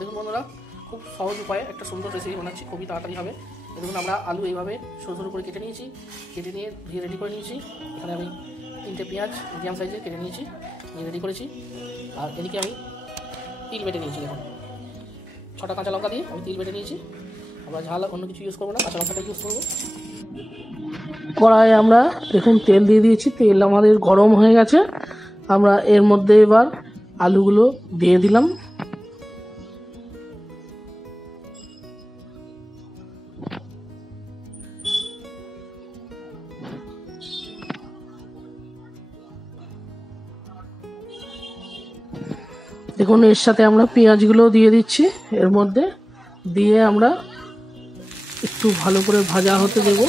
দেখুন বন্ধুরা, খুব সহজ উপায়ে একটা সুন্দর রেসিপি বানাচ্ছি, খুবই তাড়াতাড়ি হবে। দেখুন আমরা আলু এইভাবে সরু সরু করে কেটে নিয়েছি, কেটে নিয়ে ধুয়ে রেডি করে নিয়েছি। এখানে আমি 3টে পেঁয়াজ মিডিয়াম সাইজে কেটে নিয়েছি, নিয়ে রেডি করেছি। আর এদিকে আমি তিল বেটে নিয়েছি। দেখুন 6টা কাঁচা লঙ্কা দিয়ে আমি তিল বেটে নিয়েছি। আমরা ঝাল অন্য কিছু ইউজ করবো না, কাঁচা লঙ্কাটা ইউজ করবো। কড়াইয়ে আমরা দেখুন তেল দিয়ে দিয়েছি, তেল আমাদের গরম হয়ে গেছে। আমরা এর মধ্যে এবার আলুগুলো দিয়ে দিলাম। দেখুন এর সাথে আমরা পেঁয়াজগুলো দিয়ে দিচ্ছি, এর মধ্যে দিয়ে আমরা একটু ভালো করে ভাজা হতে দেব।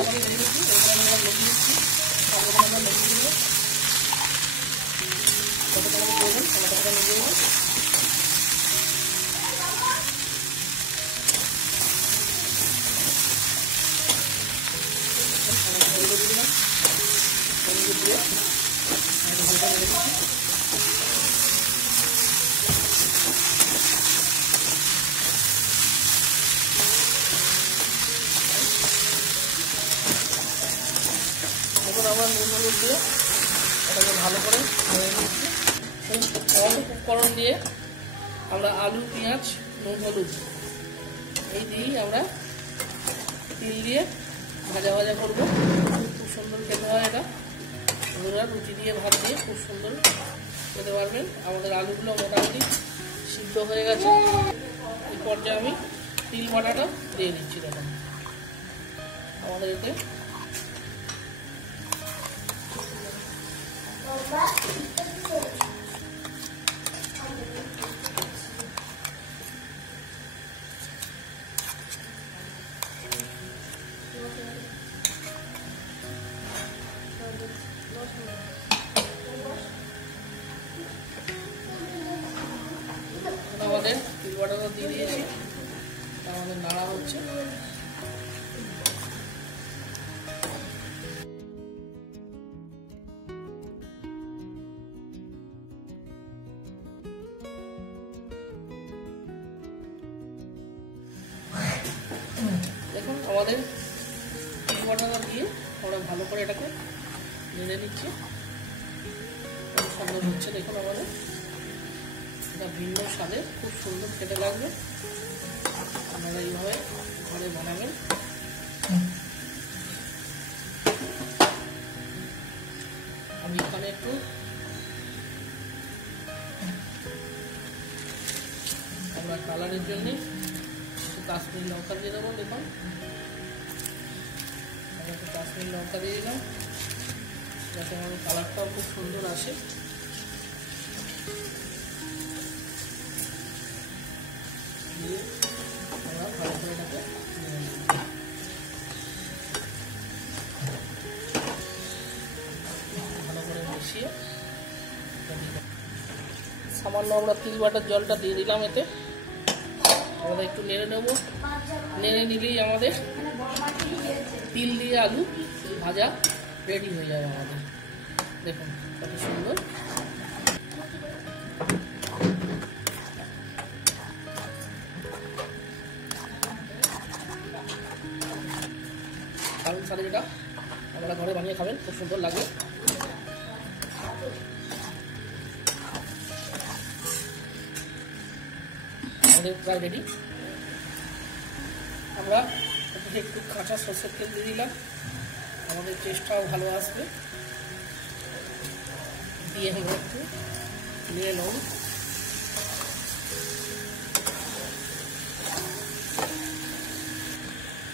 এখন আমরা নুন হলুদ দিয়ে এটাকে ভালো করে উপকরণ দিয়ে আমরা আলু, পেঁয়াজ, নুন, হলুদ এই দিয়েই আমরা তিল দিয়ে ভাজা ভাজা করবো। খুব সুন্দর খেতে হয় এটা। বন্ধুরা রুটি দিয়ে ভাত দিয়ে খুব সুন্দর খেতে পারবেন। আমাদের আলুগুলো মোটামুটি সিদ্ধ হয়ে গেছে। এই পর্যায়ে আমি তিল বাটাটা দিয়ে দিচ্ছি। দেখুন আমাদের এতে আমাদের তিল বাটাটা দিয়ে দিয়েছি, আমাদের নাড়া হচ্ছে। দেখুন আমাদের তিল বাটাটা দিয়ে আমরা ভালো করে এটাকে নেড়ে নিচ্ছি। খুব সুন্দর হচ্ছে। দেখুন আমাদের এটা ভিন্ন স্বাদে খুব সুন্দর খেতে লাগবে। আপনারা এইভাবে ঘরে বানাবেন। আমি এখানে একটু আমরা কালারের জন্য কাশ্মীরি লঙ্কা দিয়ে দেবো। দেখুন আমি একটু কাশ্মীরি লঙ্কা দিয়ে দিলাম, যাতে আমার কালারটাও খুব সুন্দর আসে। আমরা ভালো করে এটাকে ভালো করে মিশিয়ে সামান্য আমরা তিল বাটার জলটা দিয়ে দিলাম এতে। আমরা একটু নেড়ে নেব। নেড়ে নিলেই আমাদের তিল দিয়ে আলু ভাজা রেডি হয়ে যাবে আমাদের। দেখুন কত সুন্দর। কারণ সাথে যেটা আমরা ঘরে বানিয়ে খাবেন, খুব সুন্দর লাগবে। আমাদের প্রায় রেডি। আমরা একটু কাঁচা সরষের তেল দিয়ে দিলাম, আমাদের টেস্টটাও ভালো আসবে। দিয়ে আমরা একটু নিয়ে নেব।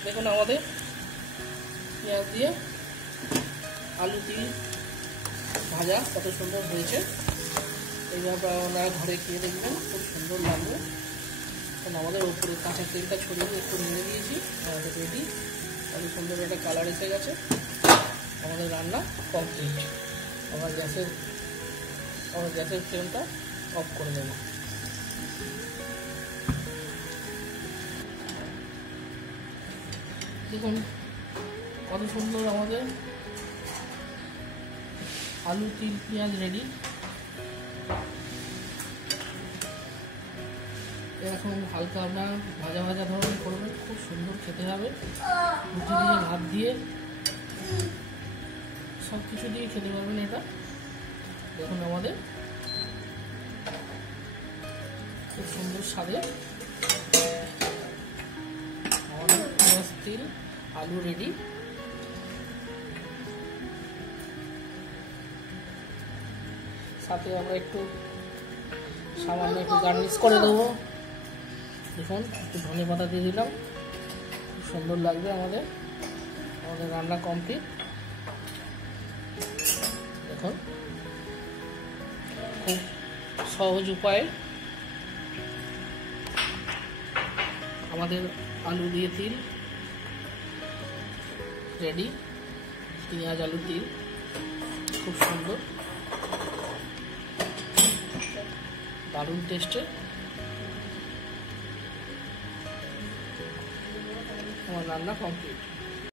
দেখুন আমাদের পেঁয়াজ দিয়ে আলু তিল ভাজা কত সুন্দর হয়েছে। এইভাবে আপনারা ঘরে খেয়ে দেখবেন, খুব সুন্দর লাগবে। আমাদের উপরে কাঁচা তেলটা ছড়িয়ে একটু নেড়ে দিয়েছি, আমাদের রেডি। কত সুন্দর একটা কালার এসে গেছে। আমাদের রান্না কমপ্লিট। আমরা গ্যাসের ফ্লেমটা অফ করে দেব। দেখুন কত সুন্দর আমাদের आलू तिल पेঁয়াজ रेडी। এরকম হালকা আপনার ভাজা ভাজা ধরনের করবেন, খুব সুন্দর খেতে হবে। রুটি দিয়ে, ভাত দিয়ে, সব কিছু দিয়ে খেতে পারবেন এটা। দেখুন আমাদের খুব সুন্দর স্বাদের আমাদের পেঁয়াজ, তিল, আলু রেডি। সাথে আমরা একটু সামান্য একটু গার্নিশ করে দেবো। দেখুন একটু ধনে পাতা দিয়ে দিলাম, খুব সুন্দর লাগবে। আমাদের রান্না কমপ্লিট। দেখুন খুব সহজ উপায়ে আমাদের আলু দিয়ে তিল রেডি। পেঁয়াজ, আলু, তিল, খুব সুন্দর দারুণ টেস্টে আমার রান্না কমপ্লিট।